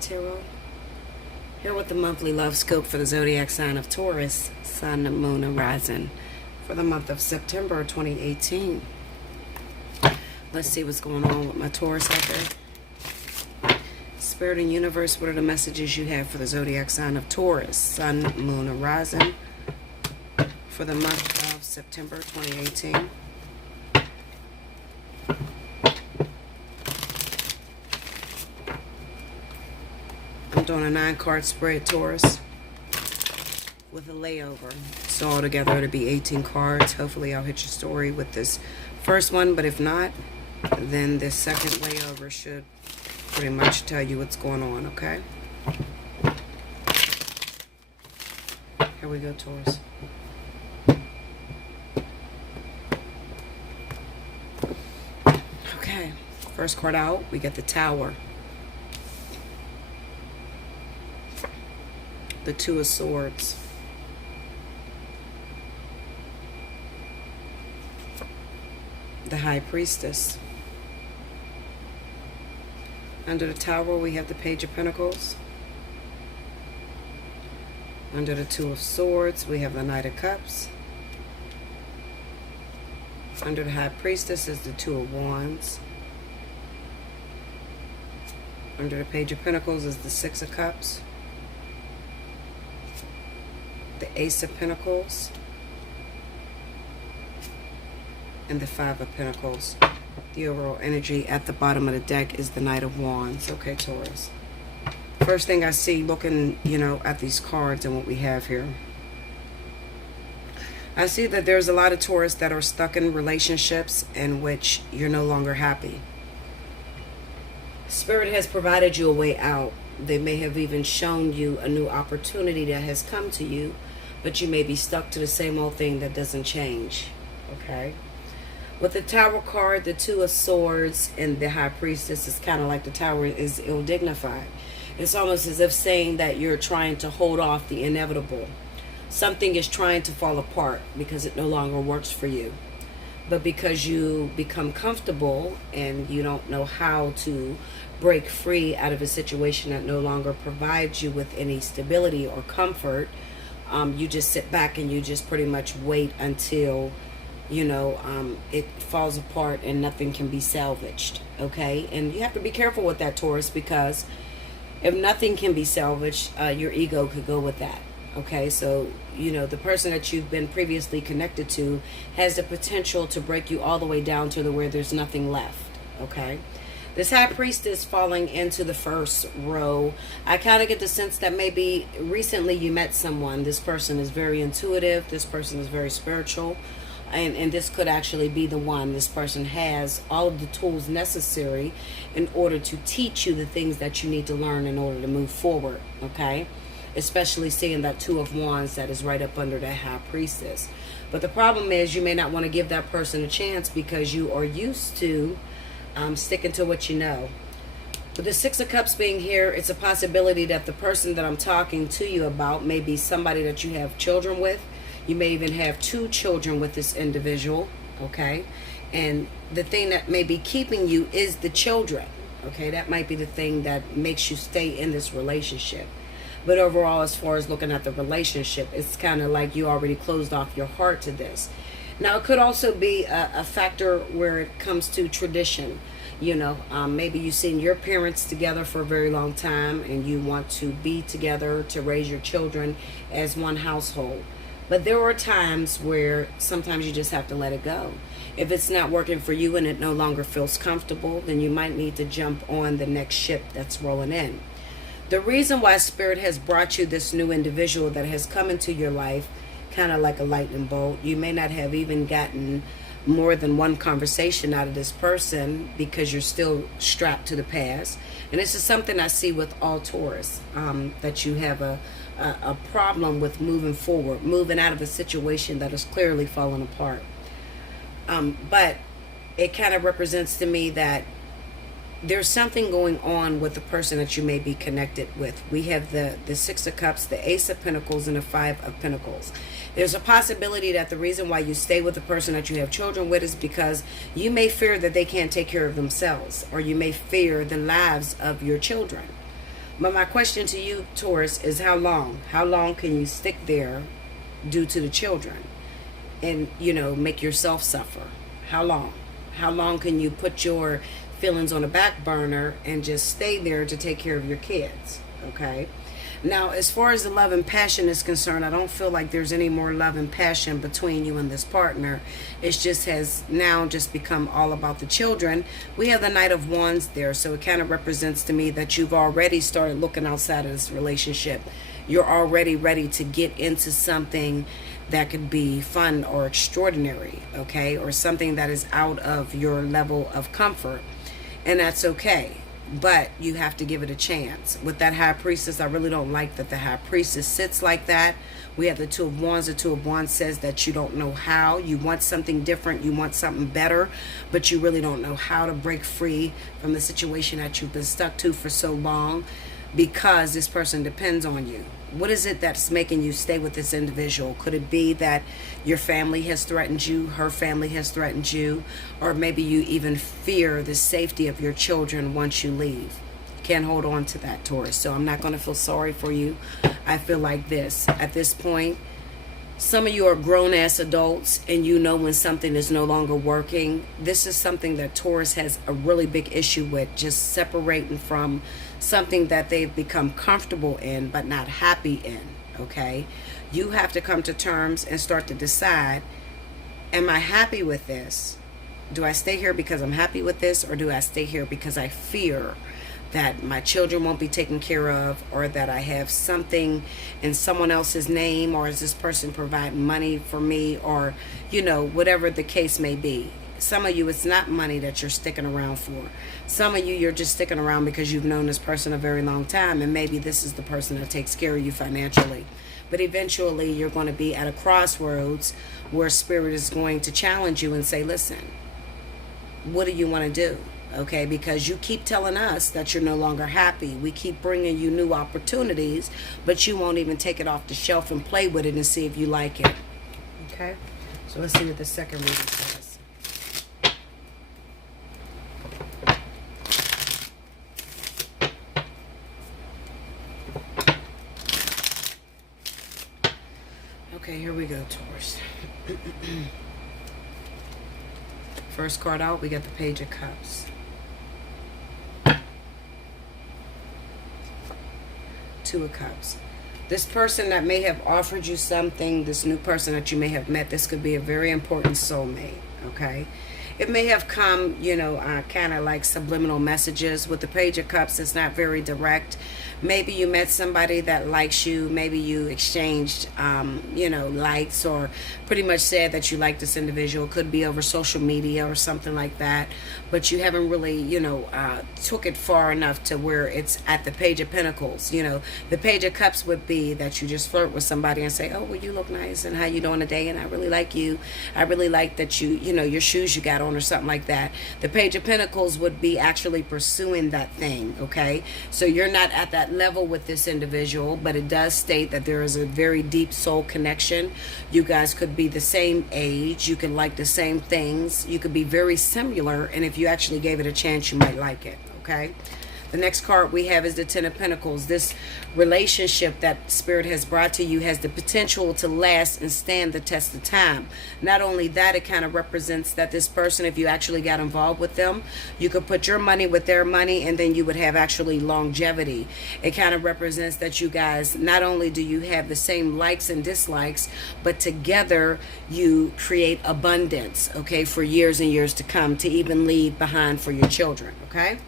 Tarot. Here with the monthly love scope for the zodiac sign of Taurus, Sun, Moon, and Rising for the month of September 2018. Let's see what's going on with my Taurus out there. Spirit and Universe, what are the messages you have for the zodiac sign of Taurus, Sun, Moon, and Rising for the month of September 2018? I'm doing a 9-card spread, Taurus, with a layover. So altogether it'll be 18 cards. Hopefully I'll hit your story with this first one, but if not, then this second layover should pretty much tell you what's going on, okay? Here we go, Taurus. Okay, first card out, we get the Tower. The Two of Swords. The High Priestess. Under the Tower, we have the Page of Pentacles. Under the Two of Swords, we have the Knight of Cups. Under the High Priestess is the Two of Wands. Under the Page of Pentacles is the Six of Cups. The Ace of Pentacles. And the Five of Pentacles. The overall energy at the bottom of the deck is the Knight of Wands. Okay, Taurus. First thing I see looking, at these cards and what we have here. I see that there's a lot of Taurus that are stuck in relationships in which you're no longer happy. Spirit has provided you a way out. They may have even shown you a new opportunity that has come to you, but you may be stuck to the same old thing that doesn't change. Okay? With the Tower card, the Two of Swords, and the High Priestess is kind of like the Tower is ill-dignified. It's almost as if saying that you're trying to hold off the inevitable. Something is trying to fall apart because it no longer works for you. But because you become comfortable and you don't know how to break free out of a situation that no longer provides you with any stability or comfort, you just sit back and you just pretty much wait until it falls apart and nothing can be salvaged. Okay, and you have to be careful with that, Taurus, because if nothing can be salvaged, your ego could go with that. Okay, so the person that you've been previously connected to has the potential to break you all the way down to where there's nothing left. Okay, this High Priestess falling into the first row, I kind of get the sense that maybe recently you met someone. This person is very intuitive. This person is very spiritual. And this could actually be the one. This person has all of the tools necessary in order to teach you the things that you need to learn in order to move forward, okay? Especially seeing that Two of Wands that is right up under that High Priestess. But the problem is you may not want to give that person a chance because you are used to sticking to what you know. With the Six of Cups being here, it's a possibility that the person that I'm talking to you about may be somebody that you have children with. You may even have 2 children with this individual, okay? And the thing that may be keeping you is the children, okay? That might be the thing that makes you stay in this relationship. But overall, as far as looking at the relationship, it's kind of like you already closed off your heart to this. Now, it could also be a factor where it comes to tradition. Maybe you've seen your parents together for a very long time and you want to be together to raise your children as one household. But there are times where sometimes you just have to let it go. If it's not working for you and it no longer feels comfortable, then you might need to jump on the next ship that's rolling in. The reason why Spirit has brought you this new individual that has come into your life, kind of like a lightning bolt, you may not have even gotten more than one conversation out of this person because you're still strapped to the past. And this is something I see with all Taurus, that you have a problem with moving forward, moving out of a situation that is clearly falling apart. But it kind of represents to me that there's something going on with the person that you may be connected with. We have the Six of Cups, the Ace of Pentacles, and the Five of Pentacles. There's a possibility that the reason why you stay with the person that you have children with is because you may fear that they can't take care of themselves, or you may fear the lives of your children. But my question to you, Taurus, is how long? How long can you stick there due to the children and, make yourself suffer? How long? How long can you put your feelings on a back burner and just stay there to take care of your kids? Okay. Now, as far as the love and passion is concerned, I don't feel like there's any more love and passion between you and this partner. It just has now just become all about the children. We have the Knight of Wands there, so it kind of represents to me that you've already started looking outside of this relationship. You're already ready to get into something that could be fun or extraordinary, okay, or something that is out of your level of comfort, and that's okay. But you have to give it a chance. With that High Priestess, I really don't like that the High Priestess sits like that. We have the Two of Wands. The Two of Wands says that you don't know how. You want something different. You want something better. But you really don't know how to break free from the situation that you've been stuck to for so long, because this person depends on you. What is it that's making you stay with this individual? Could it be that your family has threatened you, her family has threatened you, or maybe you even fear the safety of your children once you leave? You can't hold on to that, Taurus. So I'm not going to feel sorry for you. I feel like this. At this point, some of you are grown-ass adults and you know when something is no longer working. This is something that Taurus has a really big issue with, just separating from something that they've become comfortable in but not happy in, okay? You have to come to terms and start to decide, am I happy with this? Do I stay here because I'm happy with this, or do I stay here because I fear that my children won't be taken care of, or that I have something in someone else's name, or is this person providing money for me, or, whatever the case may be. Some of you, it's not money that you're sticking around for. Some of you, you're just sticking around because you've known this person a very long time, and maybe this is the person that takes care of you financially. But eventually, you're going to be at a crossroads where Spirit is going to challenge you and say, listen, what do you want to do? Okay, because you keep telling us that you're no longer happy. We keep bringing you new opportunities, but you won't even take it off the shelf and play with it and see if you like it. Okay, so let's see what the second reading says. Okay, here we go, Taurus. First card out, we got the Page of Cups. Two of Cups. This person that may have offered you something, this new person that you may have met, this could be a very important soulmate, okay? It may have come, kind of like subliminal messages. With the Page of Cups, it's not very direct. Maybe you met somebody that likes you. Maybe you exchanged, likes, or pretty much said that you like this individual. It could be over social media or something like that. But you haven't really, took it far enough to where it's at the Page of Pentacles. The Page of Cups would be that you just flirt with somebody and say, oh, well, you look nice, and how you doing today, and I really like you. I really like that your shoes you got on, or something like that. The Page of Pentacles would be actually pursuing that thing, okay? So you're not at that level with this individual, but it does state that there is a very deep soul connection. You guys could be the same age. You can like the same things. You could be very similar, and if you actually gave it a chance, you might like it, okay? The next card we have is the Ten of Pentacles. This relationship that Spirit has brought to you has the potential to last and stand the test of time. Not only that, it kind of represents that this person, if you actually got involved with them, you could put your money with their money, and then you would have actually longevity. It kind of represents that you guys, not only do you have the same likes and dislikes, but together you create abundance, okay, for years and years to come, to even leave behind for your children, okay?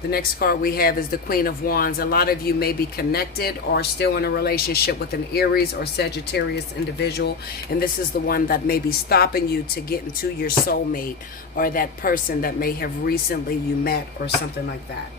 The next card we have is the Queen of Wands. A lot of you may be connected or still in a relationship with an Aries or Sagittarius individual, and this is the one that may be stopping you to get into your soulmate, or that person that may have recently you met, or something like that.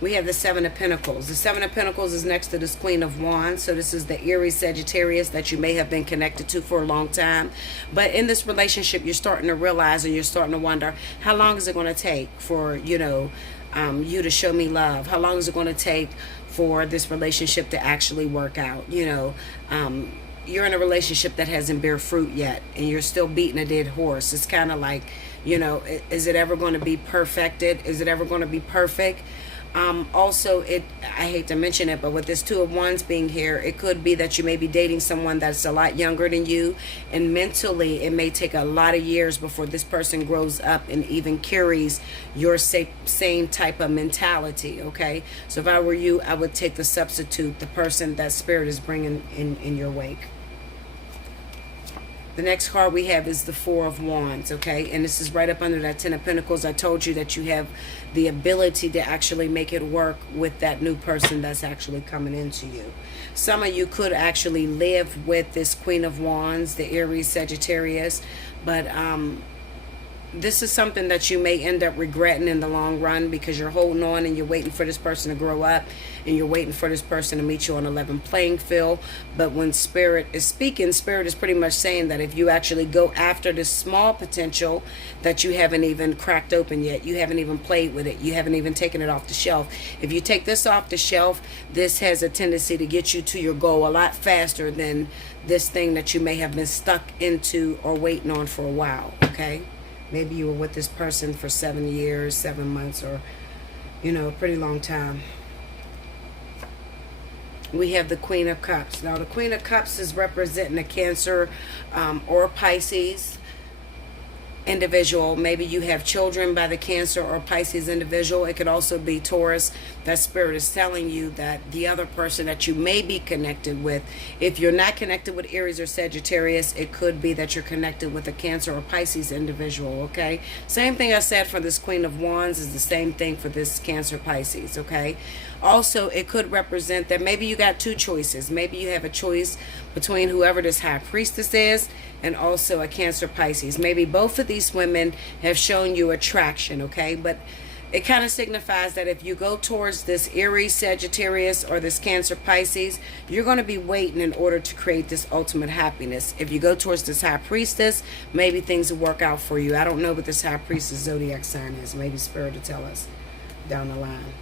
We have the Seven of Pentacles. The Seven of Pentacles is next to this Queen of Wands. So this is the Aries Sagittarius that you may have been connected to for a long time. But in this relationship, you're starting to realize, and you're starting to wonder, how long is it going to take for, you to show me love? How long is it going to take for this relationship to actually work out? You're in a relationship that hasn't bear fruit yet, and you're still beating a dead horse. It's kind of like, You know, is it ever going to be perfected? Is it ever going to be perfect? Also, I hate to mention it, but with this Two of Wands being here, it could be that you may be dating someone that's a lot younger than you, and mentally it may take a lot of years before this person grows up and even carries your same type of mentality. Okay, so if I were you, I would take the substitute, the person that Spirit is bringing in your wake. The next card we have is the Four of Wands, okay? And this is right up under that Ten of Pentacles. I told you that you have the ability to actually make it work with that new person that's actually coming into you. Some of you could actually live with this Queen of Wands, the Aries Sagittarius, but this is something that you may end up regretting in the long run, because you're holding on and you're waiting for this person to grow up, and you're waiting for this person to meet you on a level playing field. But when Spirit is speaking, Spirit is pretty much saying that if you actually go after this small potential that you haven't even cracked open yet, you haven't even played with it, you haven't even taken it off the shelf. If you take this off the shelf, this has a tendency to get you to your goal a lot faster than this thing that you may have been stuck into or waiting on for a while, okay? Maybe you were with this person for 7 years, 7 months, or, you know, a pretty long time. We have the Queen of Cups. Now, the Queen of Cups is representing a Cancer or Pisces individual. Maybe you have children by the Cancer or Pisces individual. It could also be Taurus. That Spirit is telling you that the other person that you may be connected with, if you're not connected with Aries or Sagittarius, it could be that you're connected with a Cancer or Pisces individual, okay? Same thing I said for this Queen of Wands is the same thing for this Cancer Pisces, okay? Also, it could represent that maybe you got two choices. Maybe you have a choice between whoever this High Priestess is and also a Cancer Pisces. Maybe both of these women have shown you attraction, okay? But it kind of signifies that if you go towards this Aries Sagittarius or this Cancer Pisces, you're going to be waiting in order to create this ultimate happiness. If you go towards this High Priestess, maybe things will work out for you. I don't know what this High Priestess zodiac sign is. Maybe Spirit will tell us down the line.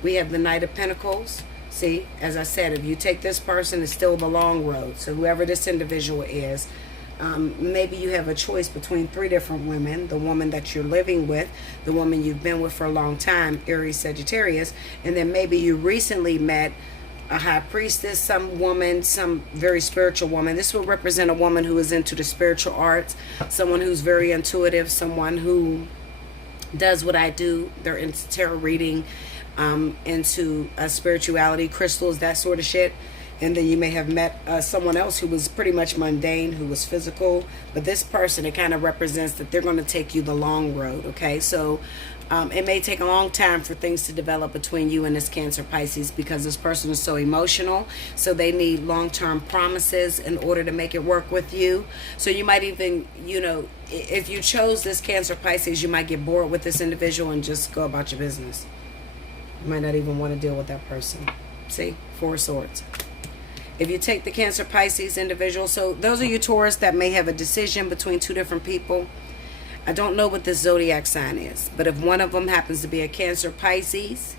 We have the Knight of Pentacles. See, as I said, if you take this person, it's still the long road. So whoever this individual is, maybe you have a choice between 3 different women. The woman that you're living with, the woman you've been with for a long time, Aries Sagittarius, and then maybe you recently met a High Priestess, some woman, some very spiritual woman. This will represent a woman who is into the spiritual arts, someone who's very intuitive, someone who does what I do. They're into tarot reading, into spirituality, crystals, that sort of shit. And then you may have met someone else who was pretty much mundane, who was physical. But this person, it kind of represents that they're going to take you the long road, okay? So it may take a long time for things to develop between you and this Cancer Pisces, because this person is so emotional. So they need long-term promises in order to make it work with you. So you might even, you know, if you chose this Cancer Pisces, you might get bored with this individual and just go about your business. You might not even want to deal with that person. See? 4 of Swords. If you take the Cancer Pisces individual, so those are you Taurus that may have a decision between 2 different people. I don't know what this zodiac sign is, but if one of them happens to be a Cancer Pisces,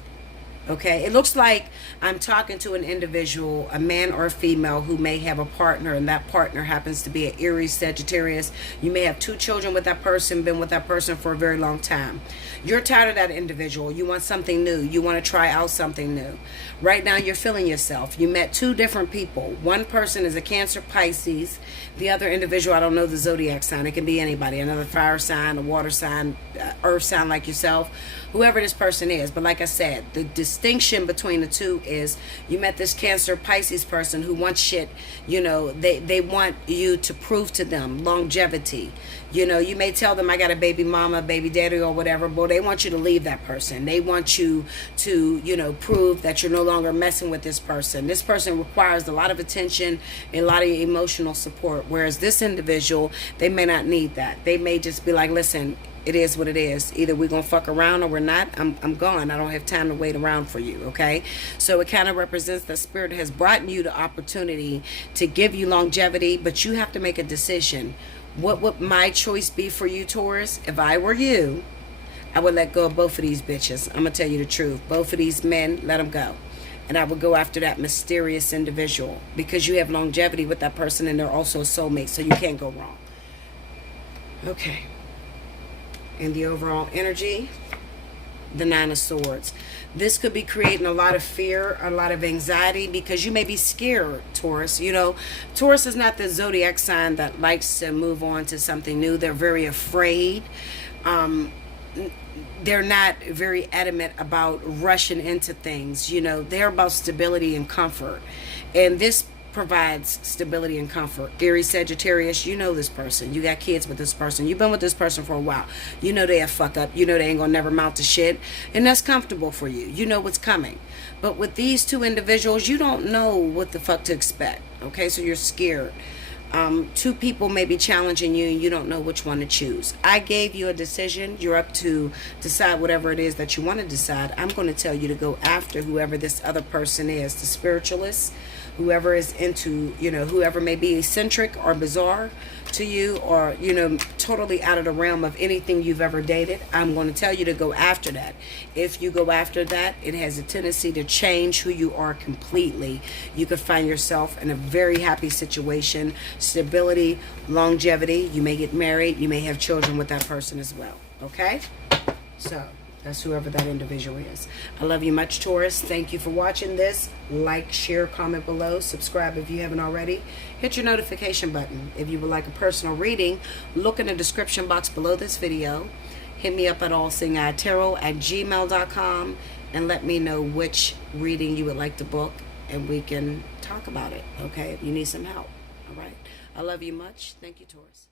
okay, it looks like I'm talking to an individual, a man or a female, who may have a partner, and that partner happens to be an Aries Sagittarius. You may have 2 children with that person, been with that person for a very long time. You're tired of that individual. You want something new. You want to try out something new. Right now, you're feeling yourself. You met 2 different people. One person is a Cancer Pisces. The other individual, I don't know the zodiac sign. It can be anybody. Another fire sign, a water sign, earth sign like yourself. Whoever this person is. But like I said, the distinction between the 2 is you met this Cancer Pisces person who wants shit. You know, they want you to prove to them longevity. You know, you may tell them I got a baby mama, baby daddy, or whatever, but they want you to leave that person. They want you to, you know, prove that you're no longer messing with this person. This person requires a lot of attention and a lot of emotional support, whereas this individual, they may not need that. They may just be like, listen, it is what it is. Either we're going to fuck around or we're not. I'm gone. I don't have time to wait around for you, okay? So it kind of represents that Spirit has brought you the opportunity to give you longevity, but you have to make a decision. What would my choice be for you, Taurus? If I were you, I would let go of both of these bitches. I'm going to tell you the truth. Both of these men, let them go. And I would go after that mysterious individual, because you have longevity with that person and they're also a soulmate, so you can't go wrong. Okay. And the overall energy, the Nine of Swords. This could be creating a lot of fear, a lot of anxiety, because you may be scared, Taurus. You know, Taurus is not the zodiac sign that likes to move on to something new. They're very afraid. They're not very adamant about rushing into things. You know, they're about stability and comfort. And this provides stability and comfort. Aries, Sagittarius, you know this person. You got kids with this person. You've been with this person for a while. You know they a fuck up. You know they ain't gonna never amount to shit. And that's comfortable for you. You know what's coming. But with these two individuals, you don't know what the fuck to expect. Okay, so you're scared. Two people may be challenging you and you don't know which one to choose. I gave you a decision. You're up to decide whatever it is that you want to decide. I'm going to tell you to go after whoever this other person is, the spiritualist, whoever is into, you know, whoever may be eccentric or bizarre to you, or, you know, totally out of the realm of anything you've ever dated. I'm going to tell you to go after that. If you go after that, it has a tendency to change who you are completely. You could find yourself in a very happy situation, stability, longevity. You may get married. You may have children with that person as well. Okay? So that's whoever that individual is. I love you much, Taurus. Thank you for watching this. Like, share, comment below. Subscribe if you haven't already. Hit your notification button. If you would like a personal reading, look in the description box below this video. Hit me up at allseeingeyetarot@gmail.com and let me know which reading you would like to book, and we can talk about it, okay, if you need some help. All right? I love you much. Thank you, Taurus.